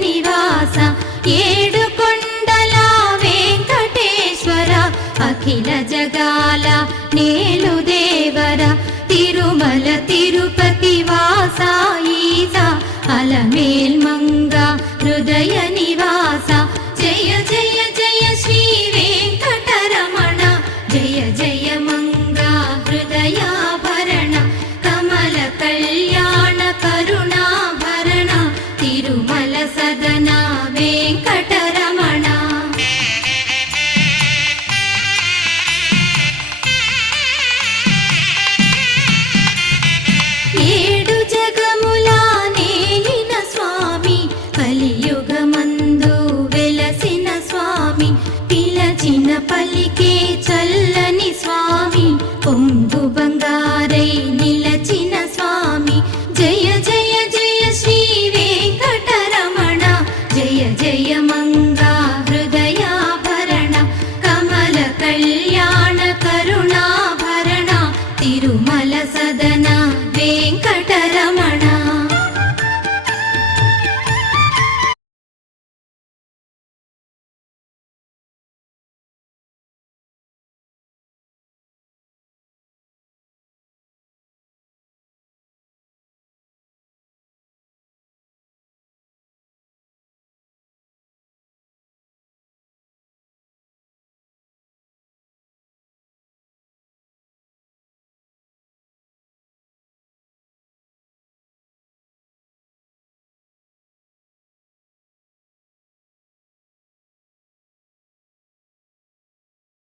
నివాస ఏడుకొండల వెంకటేశ్వర అఖిల జగాల నేలు దేవర తిరుమల తిరుపతి వాస ఈస అలమేల్ మంగ హృదయ నివాస జయ జయ జయ శ్రీ వెంకటరమణ జయ జయ మంగ హృదయాభరణ కమల కళ్యాణ కరుణాభరణ తిరుమల సదన వెంకటరమణ. ఏడు జగముల నేలిన స్వామి కలియుగమందు వెలసిన స్వామి పిలచిన పలికే చల్ల